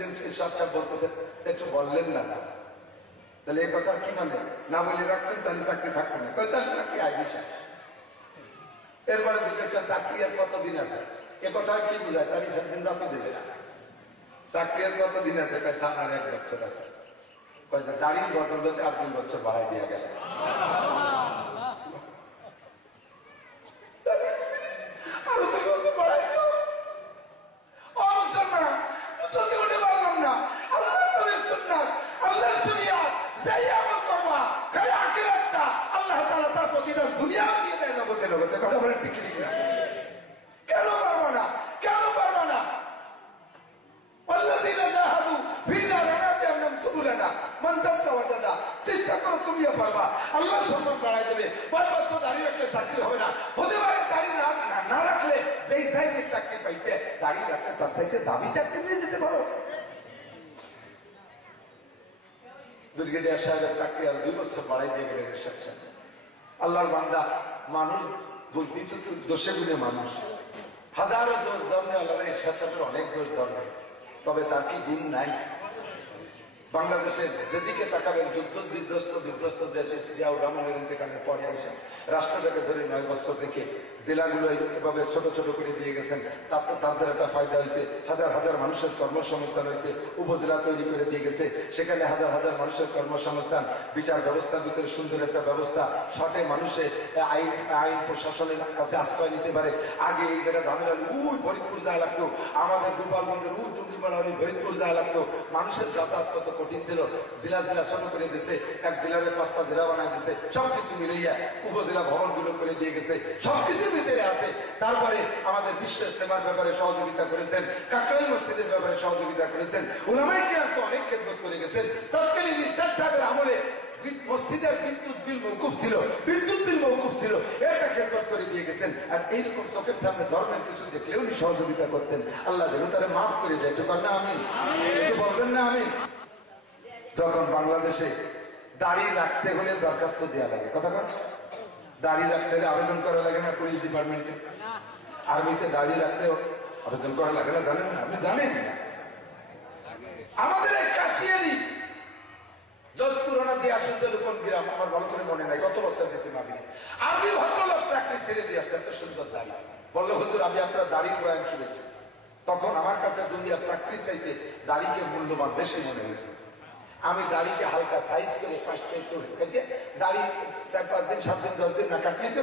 President ইরশাদ সাহেব বলতেছেন একটু বললেন না, তাহলে এই কথা কি মানে না বলে রাখছেন, তাহলে চাকরি থাকবে না, তাহলে চাকরি আইবি সাহেব। এরপরে জিজ্ঞাসা চাকরি আর কতদিন আছে, এ কথা কি বোঝায়, তাহলে সেদিন যত দেবে না চাকরি আর কতদিন আছে, স্যার আর 1 বছর আছে, দাঁড়িয়ে বদলতে আর 2 বছর বাড়াই দিয়া গেছে। আরো 2 বছর বাড়াই মুসলমান বুঝতে উঠে পারলাম না। আল্লাহ নবীর সুন্নাত, আল্লাহর শরিয়াত যাই আমল করবা খালি আখিরাতটা আল্লাহ তাআলা তার প্রতিদান দুনিয়াও দিয়ে দেয় নগদে নগদে। কথা বলেন ঠিক কি না? কেন পারবো না, কেন পারবো না? والذين جاهدوا فينا لنهدينهم سبلنا من تبتغى وجدا। চেষ্টা করো তুমিও পারবা, আল্লাহ সম্মান বাড়াই দেবে। 5 বছর দাঁড়িয়ে রাখলে চাকরি হবে না, হতে পারে দাঁড়িয়ে না রাখলে যেই সাইজের চাকরি পাইতে দাঁড়িয়ে রাখলে তার সাইজে দামি চাকরি নিয়ে যেতে পারো। ব্রিগেডিয়ার সাহেবের চাকরি আর 2 বছর বাড়াই দিয়ে গেলেন এরশাদ সাহেব। আল্লাহর বান্দা মানুষ বলতেই তো দোষে গুণে মানুষ, হাজারো দোষ ধর্মে আল্লাহ এরশাদ সাহেবের অনেক দোষ ধর্মে, তবে তার কি গুণ নাই? বাংলাদেশের যেদিকে তাকাবেন যুদ্ধ বিধ্বস্ত দেশে জিয়াউর রহমানের ইন্তেকালের পরে আসেন রাষ্ট্রটাকে ধরে 9 বছর থেকে জেলাগুলো এভাবে ছোট ছোট করে দিয়ে গেছেন। তারপর তাদের একটা ফায়দা হয়েছে, হাজার হাজার মানুষের কর্মসংস্থান হয়েছে, উপজেলা তৈরি করে দিয়ে গেছে, সেখানে হাজার হাজার মানুষের কর্মসংস্থান, বিচার ব্যবস্থার ভিতরে সুন্দর একটা ব্যবস্থা, শটে মানুষে আইন প্রশাসনের কাছে আশ্রয় নিতে পারে। আগে এই জায়গায় ঝামেলা ফরিদপুর যাওয়া লাগতো, আমাদের গোপালগঞ্জের টুঙ্গিপাড়া ফরিদপুর যাওয়া লাগতো, মানুষের যাতায়াত কত কঠিন ছিল। জেলা জেলা ছোট করে দিয়েছে, এক জেলার 5টা জেলা বানায় দিয়েছে, সবকিছু মিলিয়ে উপজেলা ভবন গুলো করে দিয়ে গেছে, সবকিছুর ভিতরে আছে। তারপরে আমাদের বিশ্ব ইস্তেমার ব্যাপারে সহযোগিতা করেছেন, কাকরাইল মসজিদের ব্যাপারে সহযোগিতা করেছেন, উলামায়ে কিরাম তো অনেক খেদমত করে গেছেন। তৎকালীন ইরশাদ সাহেবের আমলে মসজিদের বিদ্যুৎ বিল মওকুফ ছিল, এটা খেদমত করে দিয়ে গেছেন। আর এইরকম চোখের সামনে ধর্মের কিছু দেখলে উনি সহযোগিতা করতেন। আল্লাহ যেন তারা মাফ করে যায়, একটু না আমিন, একটু বলবেন না আমিন। যখন বাংলাদেশে দাঁড়িয়ে রাখতে হলে দরখাস্ত দেওয়া লাগে, কথা বল, দাঁড়িয়ে রাখতে হলে আবেদন করা লাগে না পুলিশ ডিপার্টমেন্টে? আর্মিতে দাঁড়িয়ে রাখতে আবেদন করা লাগে না, জানেন না? আপনি জানেন না? আমাদের এই কাশিয়ারি যদপুরনা দিয়ে আসুন কোন গ্রাম আমার ভালো করে মনে নাই, গত বছর গেছি মাবিনে, আর্মি ভদ্রলোক চাকরি ছেড়ে দিয়ে আসছে, এত সুন্দর দাঁড়ি, বললো হুজুর আমি আপনার দাড়ির বয়ান শুনেছি। তখন আমার কাছে দুনিয়ার চাকরি চাইতে দাড়িকে মূল্যবান বেশি মনে হয়েছে। আমি দাড়িকে হালকা সাইজ করে পাশে একটু কেটে দাড়ি 4-5 দিন 7 দিন 10 দিন না কাটলে তো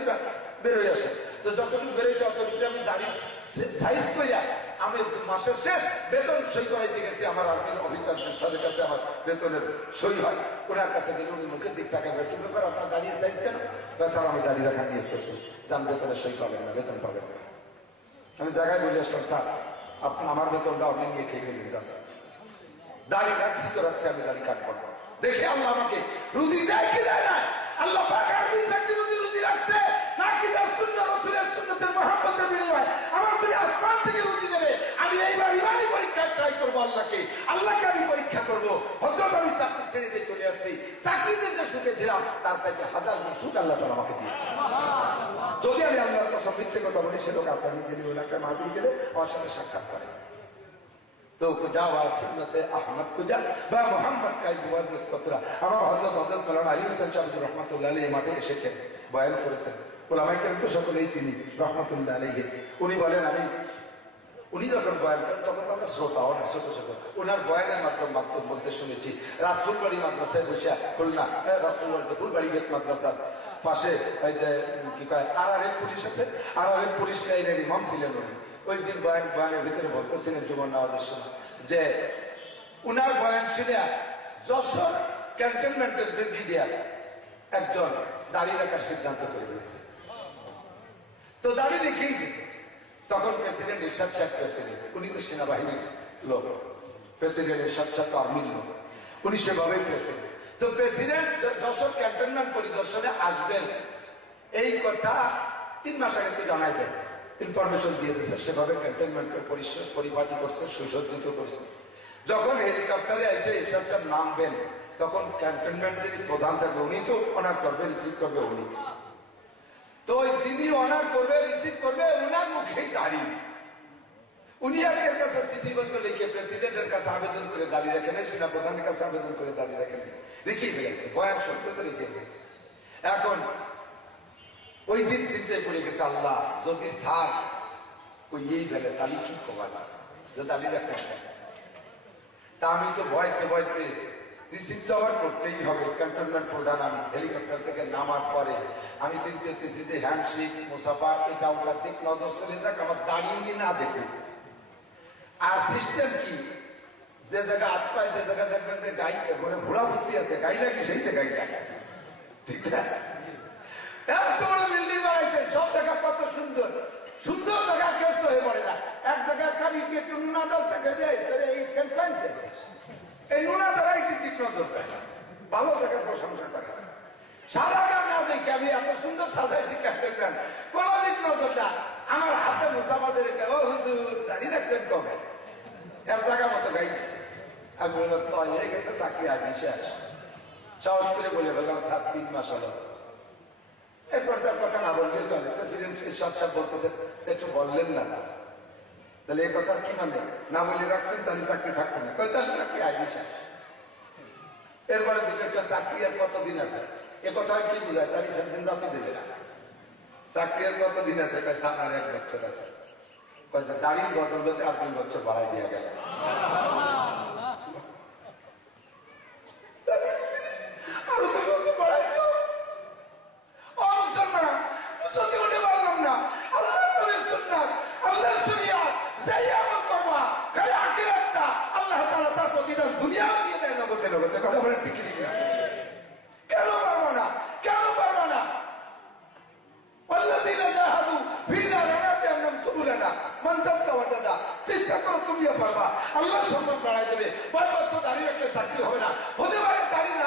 বেরোয় আসে, তো যতটুকু বেরোয় ততটুকু আমি দাড়ি সাইজ করিয়া আমি মাসের শেষ বেতন সই করাইতে গেছি। আমার আর্মির অফিসার স্যারের কাছে আমার বেতনের সই হয়, ওনার কাছে গেলে উনি মুখের দিক তাকাবে, কি ব্যাপার আপনার দাড়ি সাইজ কেন? স্যার আমি দাড়ি রাখা নিয়ে করছি, যান বেতনের সই পাবেন না, বেতন পাবেন না। আমি জায়গায় বলে আসলাম স্যার আমার বেতনটা আপনি নিয়ে খেয়ে গেলেন, যান দাড়ি রাখছি তো রাখছি, আমি দাড়ি কাটবো না। দেখে আল্লাহ আমাকে রুজি দেয় কি দেয় না? আল্লাহ পাক আরবি চাকরি রুজি রাখছে নাকি তার সুন্নাহ রাসূলের সুন্নাতের মহব্বতের বিনিময়ে আমার তুমি আসমান থেকে রুজি দেবে। আমি এইবার ইমানি পরীক্ষা ট্রাই করবো, আল্লাহকে আমি পরীক্ষা করবো। হযরত আমি চাকরি ছেড়ে দিয়ে চলে আসছি, চাকরিতে যে সুখে ছিলাম তার চাইতে 1000 গুণ সুখ আল্লাহ তাআলা আমাকে দিয়েছে। যদি আমি আল্লাহর কসম মিথ্যে কথা বলি, সে লোক আছে আমি গেলে ওই এলাকায় মাহফিল গেলে আমার সাথে সাক্ষাৎ করে, তো যাওয়া সুন্নতে আহমদ কুজা বা মোহাম্মদ কাইবুয়ার নিসবতরা আমার হযরত মাওলানা আলী হোসেন সাহেব রাহমাতুল্লাহ আলাইহি মাঠে এসেছেন, বয়ান করেছেন। ওলামায়ে কেরাম তো সকলেই চিনি রাহমাতুল্লাহ আলাইহি। উনি বলেন উনি যখন বয়ান করেন তখন আমরা শ্রোতাও না, ছোট ছোট ওনার বয়ানের মাধ্যম বলতে শুনেছি। রাসপুরবাড়ি মাদ্রাসায় বসে খুলনা, রাসপুরবাড়ি গেট মাদ্রাসার পাশে ওই যে কি কয় আরআরএফ পুলিশ আছে, আরআরএফ পুলিশ লাইনের ইমাম ছিলেন উনি। ওই দিন বয়ানের ভিতরে বলতেছিলেন জুমার নামাজের সময় যে উনার বয়ান শুনে যশোর ক্যান্টনমেন্টের ব্রিগেডিয়ার একজন দাঁড়িয়ে রাখার সিদ্ধান্ত করে দিয়েছে, তো দাঁড়িয়ে রেখেই দিয়েছে। তখন প্রেসিডেন্ট ইরশাদ সাহেব প্রেসিডেন্ট, উনি তো সেনাবাহিনীর লোক, প্রেসিডেন্ট ইরশাদ সাহেব তো আর্মির লোক, উনি সেভাবেই প্রেসিডেন্ট। তো প্রেসিডেন্ট যশোর ক্যান্টনমেন্ট পরিদর্শনে আসবেন এই কথা 3 মাস আগে তো জানাই দেন, ইনফরমেশন দিয়ে দিয়েছে, সেভাবে ক্যান্টনমেন্টের পরিপাটি করছে, সুসজ্জিত করছে। যখন হেলিকপ্টারে এসে ইরশাদ সাহেব নামবেন তখন ক্যান্টনমেন্ট যিনি প্রধান থাকবে উনি তো অনার করবে, রিসিভ করবে উনি, তো যিনি অনার করবে রিসিভ করবে উনার মুখে দাঁড়িয়ে উনি এর কাছে চিঠিপত্র লিখে প্রেসিডেন্টের কাছে কাছে আবেদন করে দাঁড়িয়ে রাখেন, সেনা প্রধানের কাছে আবেদন করে দাঁড়িয়ে রাখেন, রেখেই ফেলেছে, বয়ান শুনছে তো রেখে ফেলেছে। এখন ওই দিন চিন্তায় পড়ে গেছে, আল্লাহ যদি স্যার কইয়েই ফেলে তাহলে কি খবর, যে দাঁড়িয়ে রাখছেন। তা আমি তো ভয়তে ভয়তে রিসিভ তো আবার করতেই হবে, ক্যান্টনমেন্ট প্রধান আমি। হেলিকপ্টার থেকে নামার পরে আমি চিন্তা করতেছি যে হ্যান্ডশেক মুসাফা এটা ওটার দিক নজর চলে যাক, আমার দাঁড়িয়ে না দেখে। আর সিস্টেম কি, যে জায়গা হাত পায়, যে জায়গা দেখবেন যে গাই মানে ঘোড়া বসি আছে, গাই লাগে সেই যে গাই লাগে, ঠিক না? এত বড় বিল্ডিং বানাইছে, সব জায়গা কত সুন্দর সুন্দর জায়গা, কেউ হয়ে পড়ে না। এক জায়গায় খালি একটু নুনা দশ এই নুনা দ্বারা একটু দিক নজর দেয়, ভালো জায়গায় প্রশংসা করে। সারা গান না দেখে আমি এত সুন্দর সাজাইছি ক্যান্টনমেন্ট, কোন দিক নজর না। আমার হাতে মুসাফাদের ও হুজুর দাঁড়িয়ে রাখছেন কবে, এক জায়গা মতো গাই দিচ্ছে। আমি বললাম তো হয়ে গেছে, চাকরি আগে শেষ। সাহস করে বলে বললাম 7-3 মাস হলো। এরপর তার কথা না বললে চলে, প্রেসিডেন্ট সব বলতেছে, একটু বললেন না, তাহলে এই কথা কি মানে, না বলে রাখছেন তাহলে চাকরি থাকবে না, তাহলে চাকরি আগে শেষ। এরপরে দিকে একটা চাকরি আর কতদিন আছে, এ কথা কি বোঝায়, তাহলে সেদিন যাতে দেবে না। চাকরি আর কতদিন আছে, আর 1 বছর আছে। দাঁড়িয়ে বদলতে আর 2 বছর বাড়াই দিয়ে গেছে। আরো 2 বছর বাড়াই দিও। যদি উঠে পারলাম না, আল্লাহ নবীর সুন্নাত, আল্লাহর শরিয়াত যেই আমল করবা, খালি আখিরাতটা আল্লাহ তাআলা তার প্রতিদান দুনিয়াও দিয়ে দেয় নগদে নগদে। কথা বলেন ঠিক কি না? কেন পারবো না, কেন পারবো না? ওয়াল্লাযীনা জাহাদু ফীনা লানাহদিয়ান্নাহুম সুবুলানা মান তাক্কা ওয়াজাদা। চেষ্টা করো, তুমিও পারবা। আল্লাহ সম্মান বাড়াই দেবে। 5 বছর দাঁড়িয়ে রাখলে চাকরি হবে না, হতে পারে দাঁড়িয়ে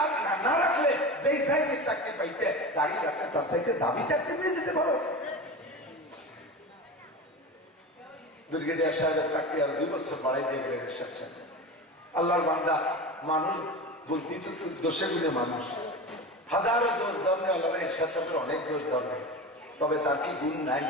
না রাখলে যেই সাইজের চাকরি পাইতে, দাঁড়িয়ে রাখলে তার সাইজে দামি চাকরি পেয়ে যেতে পারো। ব্রিগেডিয়ার সাহেবের চাকরি আর 2 বছর বাড়াই দিয়ে গেলেন। আল্লাহর বান্দা, মানুষ বলতে তো দোষে গুণে মানুষ, হাজারো দোষ ধর্মে আল্লাহ এরশাদ সাহেবের অনেক দোষ ধর্মে, তবে তার কি গুণ নাই?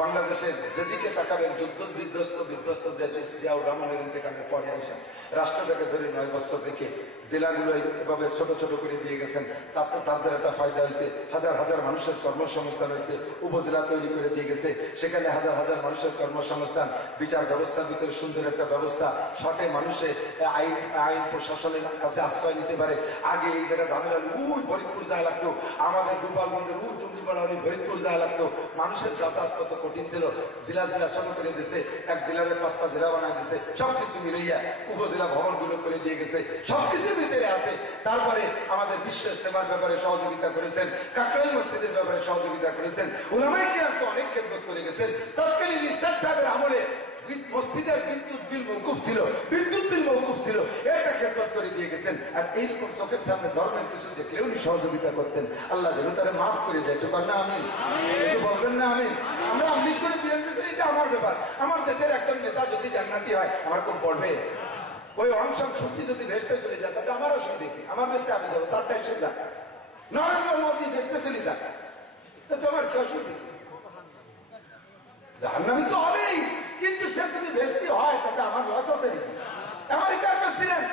বাংলাদেশের যেদিকে তাকাবেন যুদ্ধ বিধ্বস্ত দেশে জিয়াউর রহমানের ইন্তেকালের পরে আসেন, রাষ্ট্রটাকে ধরে 9 বছর থেকে জেলাগুলো এভাবে ছোট ছোট করে দিয়ে গেছেন। তারপর তাদের একটা ফায়দা হয়েছে, হাজার হাজার মানুষের কর্মসংস্থান হয়েছে। উপজেলা তৈরি করে দিয়ে গেছে, সেখানে হাজার হাজার মানুষের কর্মসংস্থান। বিচার ব্যবস্থার ভিতরে সুন্দর একটা ব্যবস্থা, শটে মানুষের আইন প্রশাসনের কাছে আশ্রয় নিতে পারে। আগে এই জায়গায় ঝামেলা ফরিদপুর যায় লাগতো, আমাদের গোপালগঞ্জের টুঙ্গিপাড়া ফরিদপুর যায় লাগতো। মানুষের যাতায়াত কত কঠিন ছিল। জেলা জেলা শুরু করে দিয়েছে, এক জেলার 5টা জেলা বানায় দিয়েছে, সবকিছু মিলাইয়া উপজেলা ভবন গুলো করে দিয়ে গেছে, সবকিছুর ভিতরে আছে। তারপরে আমাদের বিশ্ব ইস্তেমার ব্যাপারে সহযোগিতা করেছেন, কাকরাইল মসজিদের ব্যাপারে সহযোগিতা করেছেন, উলামায়ে কিরামকে অনেক খেদমত করে গেছেন। তৎকালীন ইরশাদ সাহেবের আমলে মসজিদের বিদ্যুৎ বিল মওকুফ ছিল, এটা খেদমত করে দিয়ে গেছেন। আর এইরকম চোখের সামনে ধর্মের কিছু দেখলেও উনি সহযোগিতা করতেন। আল্লাহ যেন তারা মাফ করে দেয়। একটু না আমিন, একটু বলবেন না আমিন? আমরা আমলি করে বিএনপি করি, এটা আমার ব্যাপার। আমার দেশের একজন নেতা যদি জান্নাতি হয়, আমার কোন পড়বে? ওই অংশক সূচি যদি ভেস্তে চলে যায়, তাতে আমার অসুবিধা কি? আমার ভেস্তে আমি যাবো, তার টেনশন যাক। নরেন্দ্র মোদী ভেস্তে চলে যাক, তাতে আমার কি অসুবিধা? জাহান্নামী তো হবেই, কিন্তু সে যদি ভেস্তি হয় তাতে আমার লস আছে নাকি? আমেরিকার প্রেসিডেন্ট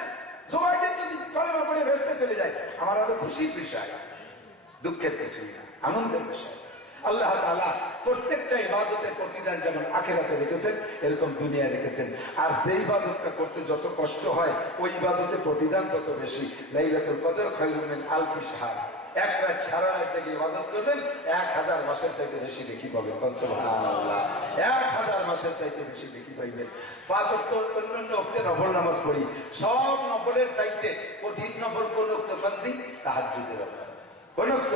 জো বাইডেন যদি কলেমা পড়ে ভেস্তে চলে যায়, আমার আরো খুশির বিষয়, দুঃখের কিছু না, আনন্দের বিষয়। আল্লাহ তাআলা প্রত্যেকটা ইবাদতের প্রতিদান যেমন আখিরাতে রেখেছেন, এরকম দুনিয়ায় রেখেছেন। আর যে ইবাদতটা করতে যত কষ্ট হয়, ওই ইবাদতের প্রতিদান তত বেশি। লাইলাতুল কদর খায়রুম মিন আলফি শাহর। 1 রাত সারা রাত জেগে ইবাদত করবেন, 1000 মাসের চাইতে বেশি দেখি পাবেন। সুবহানাল্লাহ, 1000 মাসের চাইতে বেশি দেখি পাইবেন। 5 ওয়াক্ত অন্যান্য ওয়াক্তে নফল নামাজ পড়ি, সব নফলের চাইতে কঠিন নফল কোন ওয়াক্ত বান্দি? তাহাজ্জুদের ওয়াক্ত। কোন ওয়াক্ত?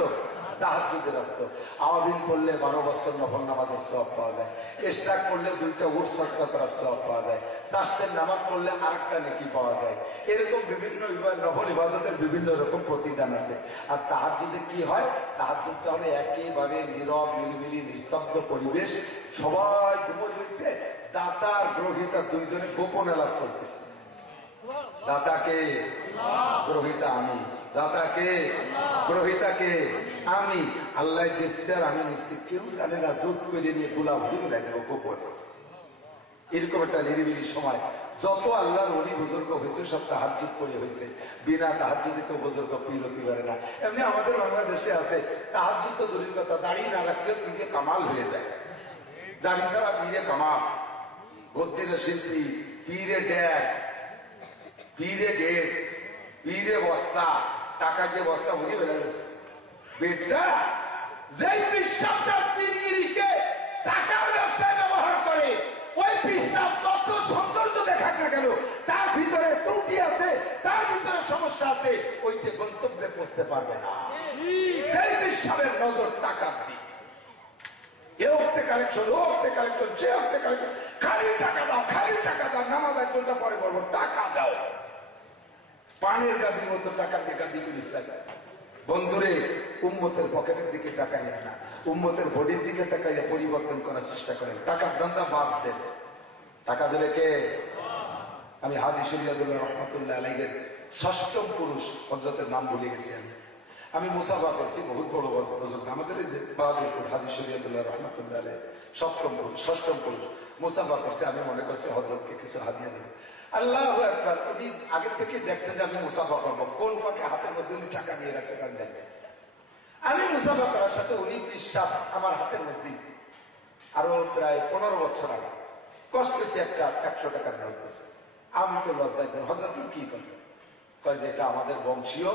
তাহাজ্জুদের ওয়াক্ত। আওয়াবিন পড়লে 12 বছর নফল নামাজের সওয়াব পাওয়া যায়। ইশরাক করলে 2টা উট সাদকা করার সওয়াব পাওয়া যায়। চাষতের নামাজ পড়লে আরেকটা নেকি পাওয়া যায়। এরকম বিভিন্ন নফল ইবাদতের বিভিন্ন রকম প্রতিদান আছে। আর তাহাজ্জুদে কি হয়? তাহাজ্জুদটা হলে একেবারে নীরব, নিরিবিলি, নিস্তব্ধ পরিবেশ, সবাই ঘুমিয়ে হয়েছে, দাতা আর গ্রহিতা দুইজনে গোপন আলাপ চলতেছে। দাতাকে, গ্রহিতা আমি। দাতাকে, গ্রহিতাকে আমি। আল্লাহ দিচ্ছে আর আমি নিচ্ছি, কেউ জানে না। জোট করে নিয়ে গোলাপ হয়ে দেবো গোপন। এরকম একটা নিরিবিলি সময় যত আল্লাহর ওলি বুজুর্গ হয়েছে সব তাহাজ্জুদ করে হয়েছে, বিনা তাহাজ্জুদে কেউ বুজুর্গ পীর হতে পারে না। এমনি আমাদের বাংলাদেশে আছে তাহাজ্জুদ তো দূরের কথা, দাড়ি না রাখলে পীরে কামাল হয়ে যায়, দাড়ি ছাড়া পীরে কামাল, গদ্দিরে শিল্পী, পীরে ড্যাগ, পীরে গেট, পীরে বস্তা, টাকা দিয়ে বস্তা ভরিয়ে বেড়ে গেছে। বেটা যেই পৃষ্ঠার পীরগিরিকে টাকার ব্যবসায় ব্যবহার করে, ওই পৃষ্ঠা তত সৌন্দর্য দেখাক না কেন, তার ভিতরে ত্রুটি আছে, তার ভিতরে সমস্যা আছে, ওইটা গন্তব্যে পৌঁছতে পারবে না। সেই পৃষ্ঠাবের নজর টাকার দিক, এ হতে কালেকশন, ও হতে কালেকশন, সে হতে কালেকশন, খালি টাকা দাও, খালি টাকা দাও, নামাজ এক ঘন্টা পরে বলবো টাকা দাও, পানের গাদির মতো টাকার দিকে দ্বিগুণী ফেলে। বন্ধুরে, উম্মতের পকেটের দিকে তাকাইয়া না, উম্মতের বডির দিকে তাকাইয়া পরিবর্তন করার চেষ্টা করেন। টাকার ধান্দা বাদ দেন। টাকা দেবে কে? আমি হাজী শরিয়াতুল্লাহ রহমতুল্লাহ আলাইহির ষষ্ঠম পুরুষ হযরতের নাম ভুলে গেছি। আমি মুসাফা করছি, বহুত বড় বুজুর্গ আমাদের এই যে বাহাদুরপুর হাজী শরিয়াতুল্লাহ রহমতুল্লাহ আলাইহি সপ্তম পুরুষ, ষষ্ঠম পুরুষ মুসাফা করছে। আমি মনে করছি হযরতকে কিছু হাদিয়া দেব। আল্লাহু আকবার, উনি আগে থেকে দেখছেন যে আমি মুসাফা করবো, কোন ফাঁকে হাতের মধ্যে উনি টাকা নিয়ে রাখছে তার জানবে। আমি মুসাফা করার সাথে উনি বিশ্বাস আমার হাতের মধ্যে আরো প্রায় 15 বছর আগে কষ্ট করেছি একটা 100 টাকার নোট দিয়েছে। আমি তো লজ্জায় হযরত কি করবে, কয় যে এটা আমাদের বংশীয়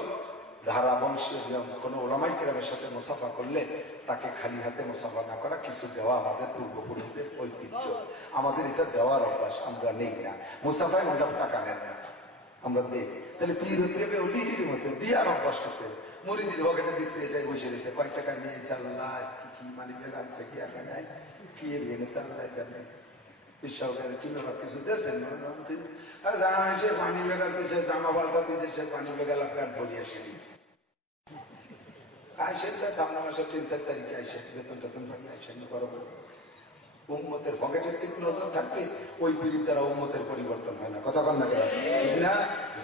ধারা, বংশীয় নিয়ম, কোন ওলামাই কেরামের সাথে মুসাফা করলে তাকে খালি হাতে মুসাফা না করা, কিছু দেওয়া আমাদের পূর্বপুরুষদের ঐতিহ্য, আমাদের এটা দেওয়ার অভ্যাস, আমরা নেই না। মুসাফায় আমরা টাকা নেন না, আমরা দেই। তাহলে পীর হতে হবে ওলির মতো দিয়ার অভ্যাস করতে হবে। মুরিদির বকেটে দেখছে এটাই বসে দিয়েছে, কয় টাকা নিয়েছে আল্লাহ কি মানে বেগানছে কি একা নাই কি এনে তো আল্লাহ জানে। বিশ্বাস কি ব্যাপার কিছু দিয়েছেন জানা হয়েছে, পানি বেগাল দিয়েছে, জামা পাল্টা দিয়েছে, পানি বেগাল প্যান্ট ভরিয়ে আসেনি। আইসেন সামনে মাসে 3-4 তারিখে আইসেন, বেতন টেতন পানি আইসেন করো। উম্মতের পকেটের দিকে নজর থাকবে, ওই পীরের দ্বারা উম্মতের পরিবর্তন হয় না। কথা বল না কেন? ঠিক না?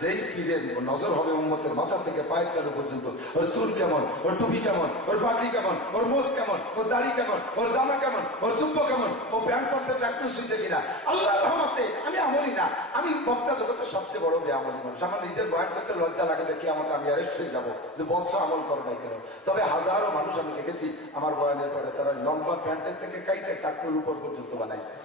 যেই পীরের নজর হবে উম্মতের মাথা থেকে পায়ের তালু পর্যন্ত, ওর চুল কেমন, ওর টুপি কেমন, ওর পাগড়ি কেমন, ওর মোজ কেমন, ওর দাড়ি কেমন, ওর জামা কেমন, ওর জুব্ব কেমন, ও প্যান্ট পরছে ট্রাক্টর শুইছে কিনা। আল্লাহর রহমতে আমি আমলি না, আমি বক্তা জগতের সবচেয়ে বড় বেআমলি মানুষ। আমার নিজের বয়ান করতে লজ্জা লাগে যে কি আমাকে আমি অ্যারেস্ট হয়ে যাবো যে বলছো আমল করো নাই কেন। তবে হাজারো মানুষ আমি দেখেছি আমার বয়ানের পরে তারা লম্বা প্যান্টের থেকে কাইটে টাকুর উপর পর্যন্ত বানাইছে।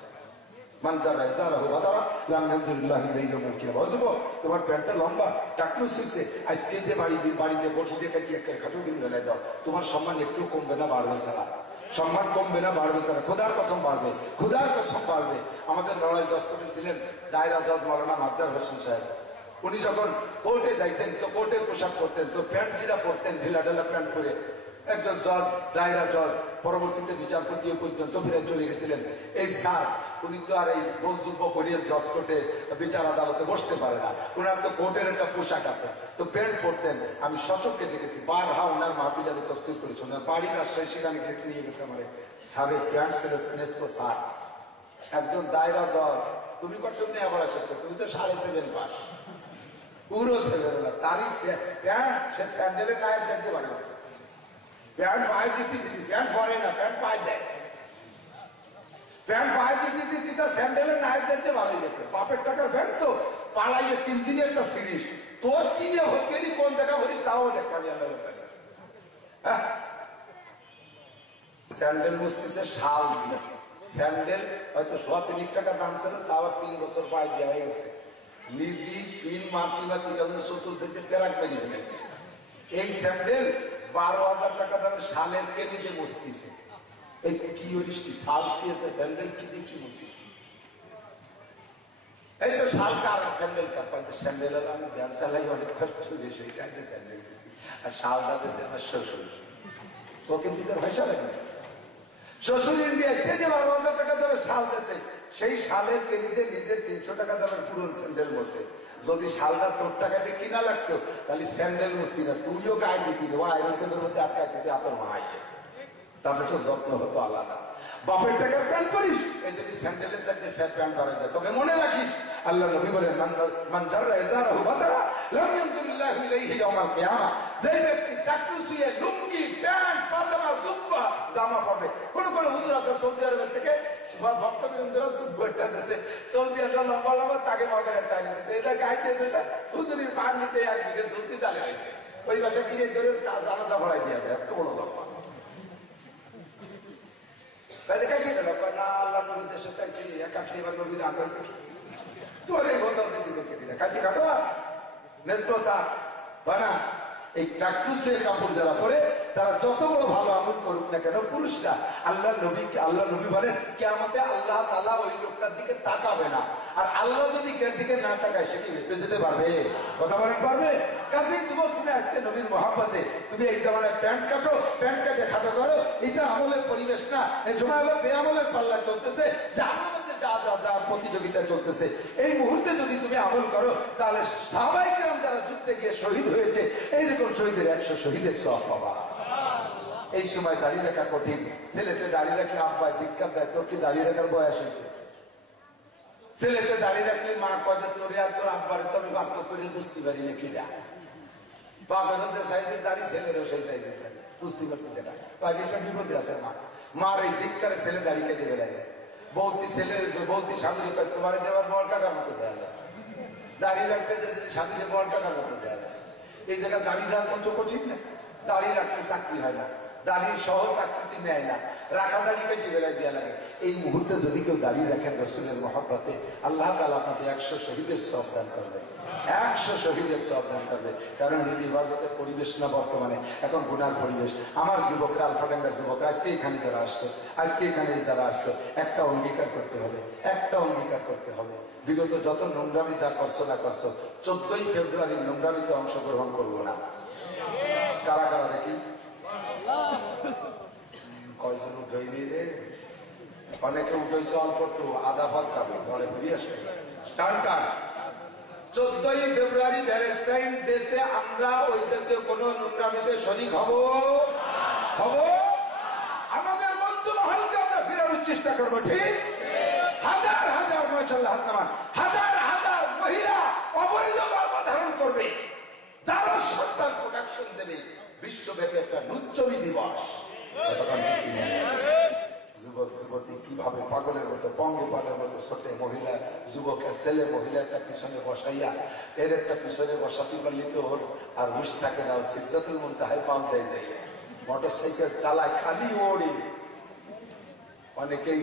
তোমার প্যান্টটা লম্বা, টাকলু শিখছে, আজকে যে বাড়িতে বসে দেখেছি একটা খাটু দিন বেলায় দাও, তোমার সম্মান একটু কমবে না বাড়বে সারা, সম্মান কমবে না বাড়বে সারা, খোদার কসম বাড়বে, খোদার কসম বাড়বে। আমাদের লড়াই 10 কোটি ছিলেন দায়রা জজ মৌলানা মাসদার হোসেন সাহেব। উনি যখন কোর্টে যাইতেন তো কোর্টের পোশাক পরতেন, তো প্যান্ট জিরা পরতেন, ঢিলা ঢালা প্যান্ট পরে। একজন জজ, দায়রা জজ, পরবর্তীতে বিচারপতি পর্যন্ত ফিরে চলে গেছিলেন। এই স্যার উনি তো আর এই বলযুব্য করিয়ে জজ কোর্টে বিচার আদালতে বসতে পারে না, ওনার তো কোর্টের একটা পোশাক আছে, তো প্যান্ট পরতেন। আমি সচককে দেখেছি, বারহা ওনার মাহফিলে আমি তফসিল করেছি, ওনার বাড়ির রাজশাহী সেখানে নিয়ে গেছে আমার স্যারের প্যান্ট ছিল স্যার। একজন দায়রা জজ, তুমি কত নিয়ে আবার এসেছো, তুমি তো 7.5 পাস, পুরো 7 তারই প্যান্ট, সে স্যান্ডেলের গায়ে দেখতে পারে, প্যান্ট পায়ে দিতে দিদি, প্যান্ট পরে না, প্যান্ট পায়ে দেয়, প্যান্ট পায়ে দিতে দিদি তার স্যান্ডেলের নায়ক দেখতে ভালো গেছে। বাপের টাকার প্যান্ট তো পালাইয়ে 3 দিনে একটা সিরিজ, তোর কিনে হতেলি কোন জায়গা ভরিস তাও দেখা যায়। স্যান্ডেল মুস্তিছে শাল দিয়ে, স্যান্ডেল হয়তো 3 টাকা দাম ছিল, তাও 3 বছর পায়ে দেওয়া হয়ে গেছে। লিজি পিন মাতি মাতি চতুর্দিকে প্যারাক বেরিয়ে ফেলেছে। এই স্যান্ডেল 12,000 টাকা দামের শালের কেনে দিয়ে মুছতিছে। এই কি বলিস কি শাল কি আছে, স্যান্ডেল কি দিয়ে কি মুছিস? এই তো শাল কার, স্যান্ডেল কার, স্যান্ডেল আমি ব্যবসা লাগে অনেক কষ্ট হয়ে সেইটাই স্যান্ডেল দিয়েছি। আর শালটা দিয়েছে আমার শ্বশুর, ও কিন্তু তার পয়সা লাগে। শ্বশুর ইন্ডিয়ায় 12,000 টাকা দামের শাল দিয়েছে, সেই শালের কেনিতে নিজের 300 টাকা দামের পুরো স্যান্ডেল বসে। যদি শালটা তোর টাকা দিয়ে কিনা লাগতো তাহলে স্যান্ডেল মুছতি না, তুইও গায়ে দিতি, ও আইরসের মধ্যে আটকায় দিতে আতর মাইয়ে, তারপরে তো যত্ন হতো আলাদা। বাপের টাকার প্যান্ট পরিস, এই যদি স্যান্ডেলের দাগে সে প্যান্ট করা যায়। তবে মনে রাখিস আল্লাহ নবী বলেন, মান জাররা ইজারাহু বাতারা লাম ইয়ানজুরিল্লাহু ইলাইহি ইয়াওমাল কিয়ামা। যে ব্যক্তি টাকলু শুয়ে লুঙ্গি, প্যান্ট, পাজামা, জুব্বা, জামা পরবে। কোন কোন হুজুর আছে সৌদি আরব থেকে ভক্ত বিরোধীরা চুপ করতে দিচ্ছে, চলতি একটা লম্বা লম্বা তাকে মগের একটা দিচ্ছে, এটা গাইতে দিচ্ছে, হুজুরির পার নিচে একদিকে ঝুলতি তালে হয়েছে, ওই বাসা কিনে ধরে জানাজা ভরাই দিয়ে যায়, এত বড় লম্বা। না আল্লাহ নবীর দেশে চাইছি কাঠি বা নবীর আগ্রহ দেখি তোমার এই বছর দিদি বসে দিলে কাঠি কাটো নেস্ত চা হয় না। এই টাকুসে কাপড় যারা পরে তারা যত বড় ভালো আমল করুক না কেন, পুরুষরা আল্লাহ নবী বলেন কিয়ামতে আল্লাহ তাআলা ওই লোকটার দিকে তাকাবে না। আর আল্লাহ যদি কের দিকে না তাকায় সে কি বেঁচতে যেতে পারবে? কথা বলেন পারবে? কাজেই যুবক তুমি আজকে নবীর মহাব্বতে তুমি এই জামানায় প্যান্ট কাটো, প্যান্ট কাটে খাটো করো, এটা আমলের পরিবেশ না। এই সময় হলো বেআমলের পাল্লা চলতেছে, জাহান্নামে যা প্রতিযোগিতা চলতেছে। এই মুহূর্তে যদি তুমি আমল করো তাহলে সাহাবায়ে কেরাম যারা যুদ্ধে গিয়ে শহীদ হয়েছে এইরকম শহীদের 100 শহীদের সওয়াব পাবা। এই সময় দাড়ি রাখা কঠিন। ছেলেতে দাড়ি রাখলে আব্বাই ধিক্কার দেয়, তোর কি দাড়ি রাখার বয়স হয়েছে? ছেলেতে দাড়ি রাখলে মা কয় যে তোর আর তোর আব্বারে তো আমি বাধ্য করে বুঝতে পারি না কি দেয়। বাপেরও যে সাইজের দাড়ি, ছেলেরও সেই সাইজের দাড়ি, বুঝতে পারতেছে না। এটা বিপদে আছে মা। মার এই ধিক্কারে ছেলে দাড়ি কেটে বেড়ায়, বৌতি ছেলের বৌতি স্বামীর তোমার দেওয়ার বল কাকার মতো দেওয়া যাচ্ছে, দাঁড়িয়ে রাখছে যে স্বামীর বল কাকার মতো দেওয়া যাচ্ছে। এই জায়গায় দাঁড়িয়ে যাওয়ার কত কঠিন না, দাঁড়িয়ে রাখলে চাকরি হয় না, দাঁড়িয়ে সহজ চাকরি নেয় না, রাখা দাঁড়িয়ে কেটে বেলায় দেওয়া লাগে। এই মুহূর্তে যদি কেউ দাঁড়িয়ে রাখেন রাসূলের মহব্বতে, আল্লাহ তাআলা আপনাকে 100 শহীদের সওয়াব দান করবে, 100 শহীদের সওয়াব দান করবে। কারণ এটি ইবাদতের পরিবেশ না, বর্তমানে এখন গুনার পরিবেশ। আমার যুবকরা, আলফাডাঙ্গার যুবকরা আজকে এখানে যারা আসছে, আজকে এখানে যারা আসছে, একটা অঙ্গীকার করতে হবে, একটা অঙ্গীকার করতে হবে। বিগত যত নোংরামি যা করছো না করছো, 14ই ফেব্রুয়ারি নোংরামিতে অংশগ্রহণ করবো না। কারা কারা দেখি? কয়জন উঠেনি রে? অনেকে উঠেছে অল্প, একটু আধা ভাত যাবে ঘরে ঘুরিয়ে আসবে। 14ই ফেব্রুয়ারি ভ্যালেন্টাইন ডেতে আমরা ওই জাতীয় কোন নোংরামিতে শরীক হব। আমাদের বন্ধু মহলকে আমরা ফিরানোর চেষ্টা করবো, ঠিক? হাজার হাজার মাশাআল্লাহ হাজার হাজার মহিলা অবৈধ গর্ভধারণ করবে, যারা সন্তান প্রোডাকশন দেবে। বিশ্বব্যাপী একটা নুচ্চমি দিবস। যুবক যুবতী কিভাবে পাগলের মতো, পঙ্গপালের মতো ছোটে মহিলা যুবক ছেলে মহিলা একটা পিছনে বসাইয়া, এর একটা পিছনে বসাতে পারলি তো ওর আর হুশ থাকে না, সিদরাতুল মুনতাহায় পাম দেয় যায়। মোটরসাইকেল চালায় খালি ওড়ে। অনেকেই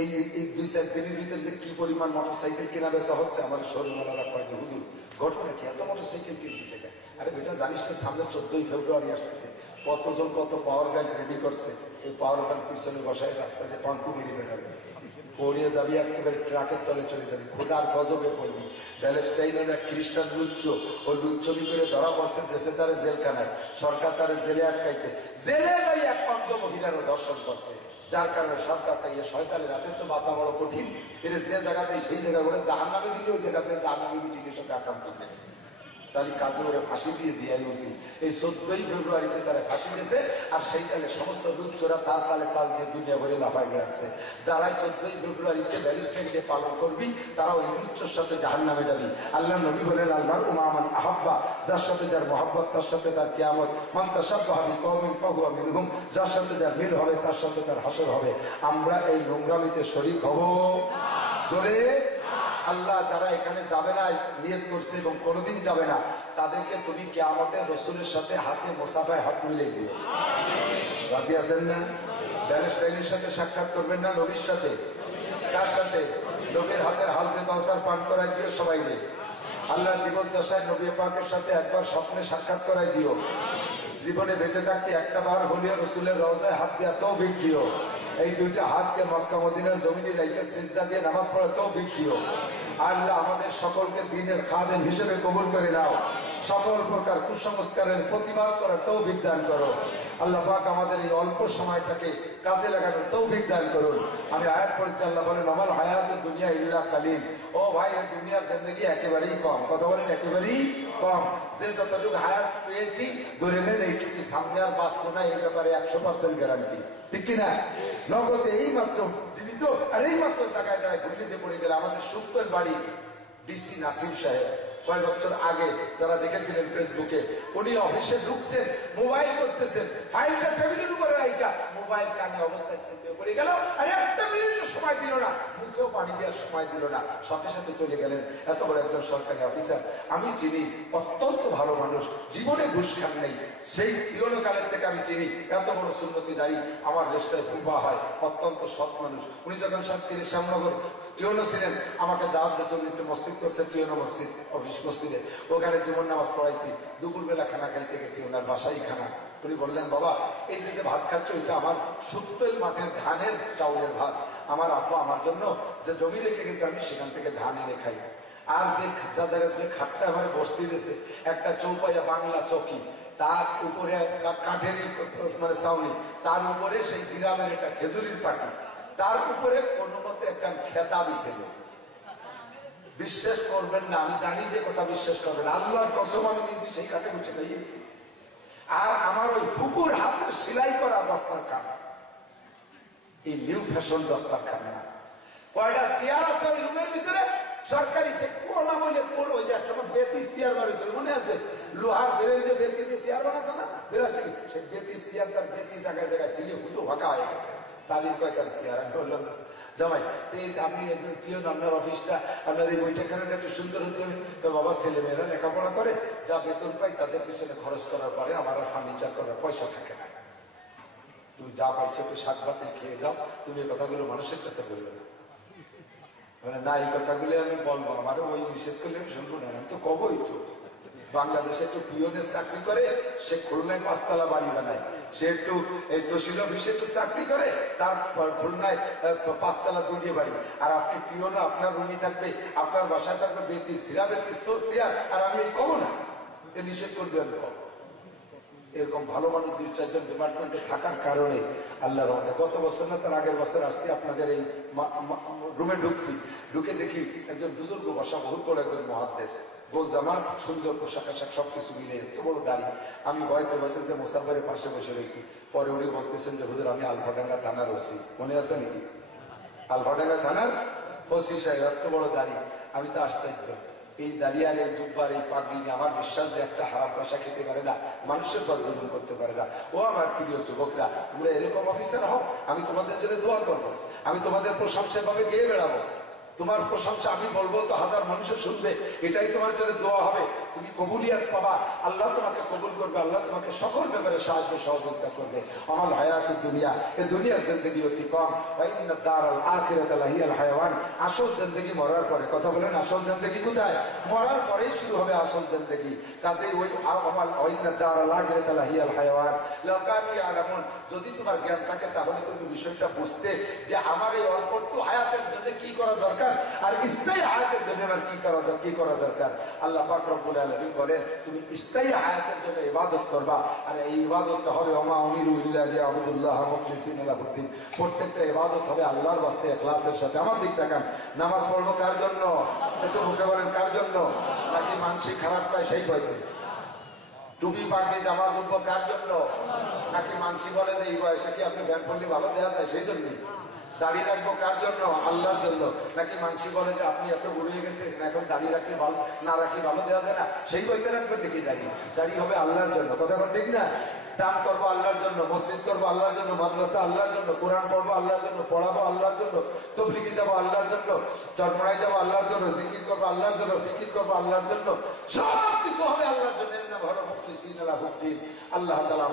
এই 2-4 দিনের ভিতরে যে কি পরিমাণ মোটরসাইকেল কেনা বেচা হচ্ছে, আমাদের শোরুমওয়ালারা কয় যে হুজুর ঘটনা কি, এত মোটরসাইকেল কিনতেছে? আরে বেটা জানিস না সামনে 14ই ফেব্রুয়ারি আসতেছে, কতজন কত পাওয়ার ব্যাংক রেডি করছে, এই পাওয়ার ব্যাংক পিছনে বসায় রাস্তাতে পাঙ্কু মেরে বেড়াবে, পড়িয়ে যাবি একেবারে ট্রাকের তলে চলে যাবি, খোদার গজবে পড়বি। প্যালেস্টাইনের এক খ্রিস্টান লুচ্চ, ও লুচ্চবি করে ধরা পড়ছে দেশে, তারে জেলখানায়, সরকার তারে জেলে আটকাইছে, জেলে যাই এক পান্ত মহিলারও দর্শন করছে। যার কারণে সরকার তাই শয়তানের রাতে তো বাঁচা বড় কঠিন, এটা যে জায়গাতে সেই জায়গা করে জাহান্নামে দিলে ওই জায়গাতে জাহান্নামে মিটিংয়ের সাথে আকাম করবে। তাহলে কাজে ওরা ফাঁসি দিয়ে উচিত। এই 14ই ফেব্রুয়ারিতে তারা ফাঁসি দিয়েছে, আর সেই তালে সমস্ত লুচ্চরা তার তালে তাল দিয়ে দুনিয়া ভরে লাফায় বেড়াচ্ছে। যারা 14ই ফেব্রুয়ারিতে ভ্যালেন্টাইন ডে পালন করবি, তারা ওই লুচ্চর সাথে জাহান্নামে যাবি। আল্লাহ নবী বলেন আল্লাহর উমা মান আহাব্বা, যার সাথে যার মহব্বত তার সাথে তার কিয়ামত, মান তাশাব্বাহা বিকওমিন ফাহুয়া মিনহুম, যার সাথে যার মিল হবে তার সাথে তার হাসর হবে। আমরা এই নোংরামিতে শরীক হব ধরে। আল্লাহ যারা এখানে যাবে না নিয়ত করছে এবং কোনোদিন যাবে না, তাদেরকে তুমি কিয়ামতে রাসূলের সাথে হাতে মুসাফায় হাত মিলিয়ে দিও। রাজি আছেন না? ভ্যালেন্টাইনের সাথে সাক্ষাৎ করবেন না, নবীর সাথে। কার সাথে? নবীর হাতের হালতে কাউসার পান করাই দিও সবাই রে। আল্লাহ জীবন দশায় নবী পাকের সাথে একবার স্বপ্নে সাক্ষাৎ করাই দিও। জীবনে বেঁচে থাকতে একটা বার হলেও রাসূলের রওজায় হাত দেওয়ার তৌফিক দিও। এই দুইটা হাতকে মক্কা মদিনার জমিনে রেখে সিজদা দিয়ে নামাজ পড়ার তৌফিক দিও। আল্লাহ আমাদের সকলকে দ্বীনের খাদেম হিসেবে কবুল করে নাও। সকল প্রকার কুসংস্কারের প্রতিবাদ করার তৌফিক দান করো। আল্লাহ পাক আমাদের এই অল্প সময়টাকে কাজে লাগানোর তৌফিক দান করুন। আমি আয়াত পড়েছি, আল্লাহ বলেন আমাল হায়াতুদ দুনিয়া ইল্লা কালিল। ও ভাই, এই দুনিয়ার জিন্দেগি একেবারেই কম। কথা বলেন একেবারেই কম। যে যতটুকু হায়াত পেয়েছি ধরে নেন এইটুকু সামনে আর বাঁচবো না, এই ব্যাপারে 100% গ্যারান্টি, ঠিক কিনা? নগদে এই মাত্র জীবিত, আর এই মাত্র জায়গায় ঘুরতে পড়ে গেলে আমাদের সুপ্তর বাড়ি ডিসি নাসিম সাহেব কয়েক বছর আগে যারা দেখেছিলেন ফেসবুকে, উনি অফিসে ঢুকছেন, মোবাইল করতেছেন, ফাইলটা টেবিলের উপরে রাখা, মোবাইল কানে অবস্থায় চিনতে পড়ে গেল, আর একটা মিনিটের সময় দিল না, মুখেও পানি দেওয়ার সময় দিল না, সাথে সাথে চলে গেলেন। এত বড় একজন সরকারি অফিসার, আমি চিনি, অত্যন্ত ভালো মানুষ, জীবনে ঘুষ খান নেই, সেই জীবনকালের থেকে আমি চিনি। এত বড় সুন্নতিদারি আমার রেস্টায় পূর্বা হয়, অত্যন্ত সৎ মানুষ। উনি যখন সাতক্ষীরা শ্যামনগর টিউনো ছিলেন, আমাকে দাওয়াত দিয়েছে, উনি একটু মসজিদ করছে, টিউনো মসজিদ, অফিস মসজিদে, ওখানে জীবন নামাজ পড়াইছি। দুপুরবেলা খানা খাইতে গেছি, ওনার বাসাই খানা। উনি বললেন, বাবা এই যে ভাত খাচ্ছ, এটা আমার সুপ্তল মাঠের ধানের চাউলের ভাত, আমার আব্বা আমার জন্য যে জমি রেখে গেছে, আমি সেখান থেকে ধান এনে খাই। আর যে যাদের যে খাটটা আমার বসতে দিয়েছে, একটা চৌপাইয়া বাংলা চৌকি, তার উপরে কাঠের মানে ছাউনি, তার উপরে সেই গ্রামের একটা খেজুরির পাটি, তার উপরে কোনো মতে একটা খেতা দিছিল। বিশ্বাস করবেন না, আমি জানি যে কথা বিশ্বাস করবেন, আল্লাহর কসম আমি নিজে সেই কাঠে বসে খাইয়েছি। আর আমার ওই ফুপুর হাতে সেলাই করা দস্তারখান, এই নিউ ফ্যাশন দস্তারখান, কয়টা চেয়ার আছে ওই রুমের ভিতরে, সরকারি সে কোনা বলে পুরো ওই যে একসময় বেতি চেয়ার বানিয়েছিল, মনে আছে? লোহার বেড়ে দিয়ে বেতিতে চেয়ার বানাতো না, বেরাসি সে বেতি চেয়ার, তার বেতি জায়গায় জায়গায় ছিলিয়ে হুজু ফাঁকা হয়ে গেছে, তালির কয়েকটা চেয়ার। আমি বললাম, জামাই আপনি একজন টিউন, আপনার অফিসটা, আপনার এই বৈঠকখানাটা একটু সুন্দর হতে হবে। তো বাবা ছেলেমেয়েরা লেখাপড়া করে, যা বেতন পাই তাদের পিছনে খরচ করার পরে আমার আর ফার্নিচার করার পয়সা থাকে না, তুমি যা পাইছো একটু শাক ভাতে খেয়ে যাও, তুমি এই কথাগুলো মানুষের কাছে বলবে না। মানে না, এই কথাগুলো আমি বলবো, আমার ওই নিষেধ করলে আমি শুনবো না, আমি তো কবই তো। বাংলাদেশে একটু পিওনের চাকরি করে, সে খুলনায় 5 তলা বাড়ি বানায়, সে একটু এই তহসিল অফিসে একটু চাকরি করে, তার খুলনায় 5 তলা দুটিয়ে বাড়ি। আর আপনি পিওন, আপনার রুমি থাকবে, আপনার বাসায় থাকবে বেতি সিরা, বেতি চেয়ার, আর আমি এই কব না, এ নিষেধ করবে আমি কব। এরকম ভালো মানুষ 2-4 জন ডিপার্টমেন্টে থাকার কারণে আল্লাহর রহমতে গত বছর না তার আগের বছর আসছি, আপনাদের এই রুমে ঢুকছি, ঢুকে দেখি একজন বুজুর্গ বসা, বহুত বড় একজন মুহাদ্দিস, গোল জামা, সুন্দর পোশাক আশাক সবকিছু মিলে, এত বড় দাড়ি। আমি ভয়তে ভয়তে যে মোসাফের পাশে বসে রয়েছি। পরে উনি বলতেছেন যে হুজুর আমি আলফাডাঙ্গা থানার ওসি, মনে আছে নাকি? আলফাডাঙ্গা থানার ওসি সাহেব, এত বড় দাড়ি। আমি তো আশ্চর্য, এই দাঁড়িয়ে আর এই জুব্বার এই পাগড়ি নিয়ে, আমার বিশ্বাস যে একটা হারাম পয়সা খেতে পারে না, মানুষের পর জুলুম করতে পারে না। ও আমার প্রিয় যুবকরা, তোমরা এরকম অফিসার হও, আমি তোমাদের জন্য দোয়া করবো, আমি তোমাদের প্রশংসা ভাবে গেয়ে বেড়াবো। তোমার প্রশংসা আমি বলবো তো 1000 মানুষের শুনবে, এটাই তোমার জন্য দোয়া হবে, তুমি কবুলিয়াত পাবা, আল্লাহ তোমাকে কবুল করবে, আল্লাহ তোমাকে সকল ব্যাপারে সাহায্য সহযোগিতা করবে। আমার হায়াতুদ দুনিয়া, এই দুনিয়ার জিন্দেগি অতি কম, ওয়া ইন্না দারাল আখিরাতা লাহিয়াল হায়াওয়ান, আসল জিন্দেগি মরার পরে। কথা বলেন, আসল জিন্দেগি কোথায়? মরার পরেই শুরু হবে আসল জিন্দেগি। কাজেই ওই আমার ওয়া ইন্না দারাল আখিরাতা লাহিয়াল হায়াওয়ান লাউ কানু ইয়ালামুন, যদি তোমার জ্ঞান থাকে তাহলে তুমি বিষয়টা বুঝতে যে আমার এই অল্প একটু হায়াতের জন্য কি করা দরকার, আর স্থায়ী হায়াতের জন্য আমার কি করা দরকার। আল্লাহ পাক রব্বুল আলামিন বলেন, তুমি স্থায়ী হায়াতের জন্য ইবাদত করবা, আর এই ইবাদতটা হবে ওমা উমিরু ইল্লা লিয়াবুদুল্লাহ মুখলিসিনা লাহুদ্দিন, প্রত্যেকটা ইবাদত হবে আল্লাহর ওয়াস্তে ইখলাসের সাথে। আমার দিক তাকান, নামাজ পড়বো কার জন্য? একটু মুখে বলেন, কার জন্য? নাকি মানসিক খারাপ পায় সেই ভয়তে? টুপি পাগড়ি জামা জুব্বা কার জন্য? নাকি মানসি বলে যে এই বয়সে কি আপনি ব্যান্ড পড়লে ভালো দেওয়া যায় সেই জন্য? দাড়ি রাখবো কার জন্য? আল্লাহর জন্য। নাকি মানসি বলে যে আপনি এত বুড়িয়ে গেছেন, এখন দাড়ি রাখলে ভালো, না রাখলে ভালো দেওয়া যায় না, সেই বইতে রাখবেন নাকি দাড়ি? দাড়ি হবে আল্লাহর জন্য, কথা বল ঠিক না? দান করবো আল্লাহর জন্য, মসজিদ করবো আল্লাহর জন্য, মাদ্রাসা আল্লাহর জন্য, কোরআন পড়বো আল্লাহর জন্য, পড়াবো আল্লাহর জন্য, তবলিগে যাবো আল্লাহর জন্য, চরমরাই যাবো আল্লাহর জন্য, জিকির করবো আল্লাহর জন্য, ফিকির করবো আল্লাহর জন্য, সব কিছু হবে আল্লাহর জন্য। আল্লাহ তাআলা